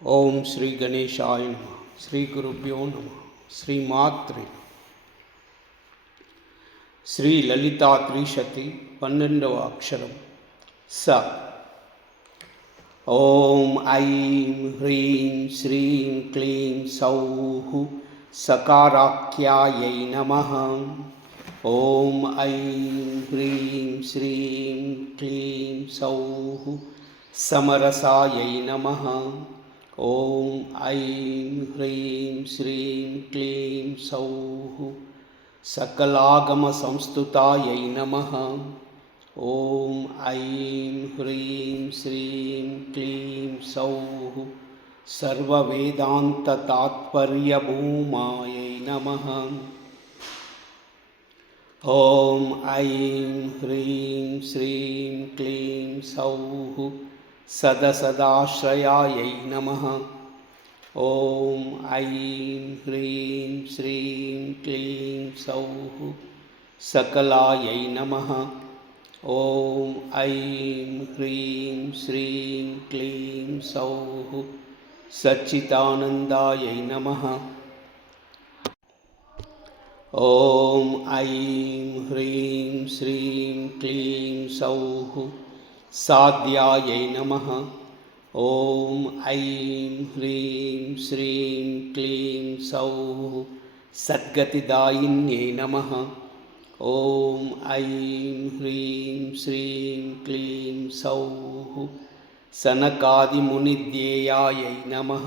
ఓం శ్రీ గణేశాయ నమః. శ్రీ గురుభ్యో నమః. శ్రీమాత్రే. శ్రీ లలితా త్రిశతి 12వ అక్షరం స. ఓం ఐం హ్రీం శ్రీం క్లీం సౌః సకారాఖ్యాయై నమః. ఓం ఐం హ్రీం శ్రీం క్లీం సౌః సమరసాయై నమః. ఓం ఐం హ్రీం శ్రీం క్లీం సౌః సకలాగమ సంస్తుతాయై నమః. ఓం ఐం హ్రీం శ్రీం క్లీం సౌః సర్వవేదాంత తాత్పర్యభూమాయై నమః. ఓం ఐం హ్రీం శ్రీం క్లీం సౌః సదసదాశ్రయాయై నమః. ఓం ఐం హ్రీం శ్రీం క్లీం సౌః సకలాయై నమః. ఓం ఐం హ్రీం శ్రీం క్లీం సౌః సచ్చిదానందాయై నమః. ఓం ఐం హ్రీం శ్రీం క్లీం సౌః సాధ్యాయై నమః. ఓం ఐం హ్రీం శ్రీం క్లీం సౌః సద్గతిదాయిన్యై నమః. ఓం ఐం హ్రీం శ్రీం క్లీం సౌః సనకాదిమునిధ్యేయాయై నమః.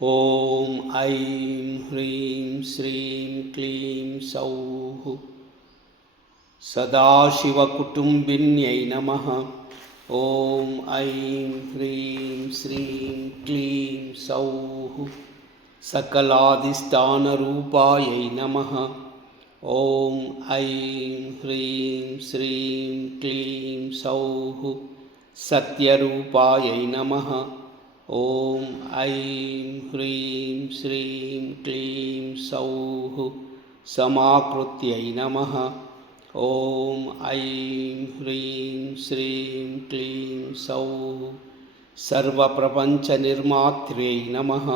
ఓం ఐం హ్రీం శ్రీం క్లీం సౌః సదాశివకుటుంబిన్యై నమః. ఓం ఐం హ్రీం శ్రీం క్లీం సౌః సకలాధిష్టానరూపాయై నమః. ఓం ఐం హ్రీం శ్రీం క్లీం సౌః సత్యరూపాయై నమః. ఓం ఐం హ్రీం శ్రీం క్లీం సౌః సమాకృత్యై నమః. ఓం ఐం హ్రీం శ్రీం క్లీం సౌః సర్వప్రపంచనిర్మాత్ర్యై నమః.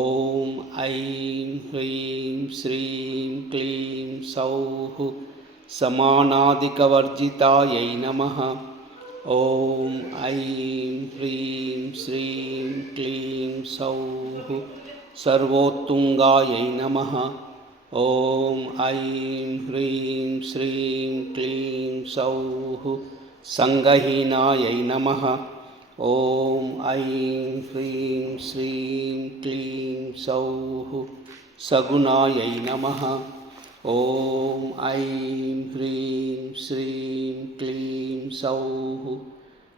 ఓం ఐం హ్రీం శ్రీం క్లీం సౌః సమానాధికవర్జితాయై నమః. ఓం ఐం హ్రీం శ్రీం క్లీం సౌః సర్వోత్తుంగాయై నమః. ఓం ఐం హ్రీం శ్రీం క్లీం సౌః సంగహీనాయై నమః. ఓం ఐం హ్రీం శ్రీం క్లీం సౌః సగుణాయై నమః. ఓం ఐం హ్రీం శ్రీం క్లీం సౌః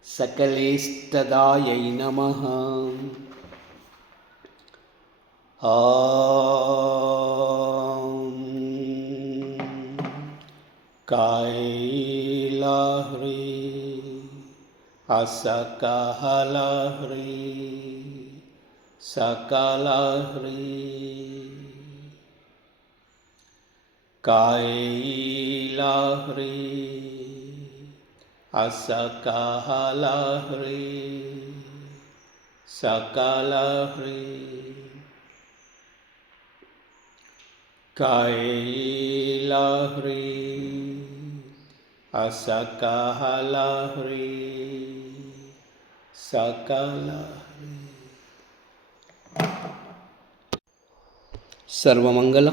సకలేష్టదాయై నమః. కైలాహ్రీ అసకహలహ్రీ సకలహ్రీ కైలాహ్రీ అసకహలహ్రీ సకలహ్రీ కైలాహ్రీ అసకహలహ్రీ సకలహ్రీ. సర్వమంగళ